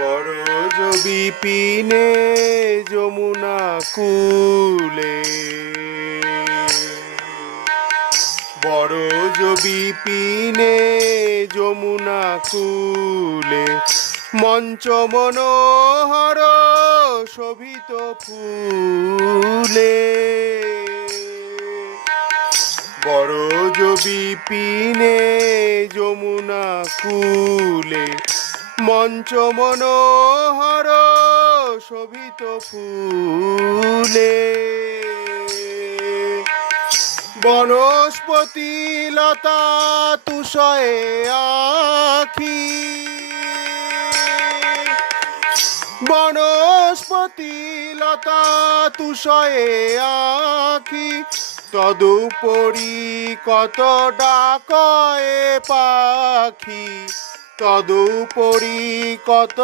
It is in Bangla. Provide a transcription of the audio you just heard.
বরজ বিপিনে যমুনা কূলে, বরজ বিপিনে যমুনা কূলে, মঞ্চ মনোহর শোভিত ফুলে। বরজ বিপিনে যমুনা কূলে, মঞ্চ মনোহর শোভিত ফুলে। বনস্পতি লতা তুষয়ে আখি, বনস্পতি লতা তুষয়ে আখি, তদুপরি কত ডাকয়ে পাখি, তদুপরি কত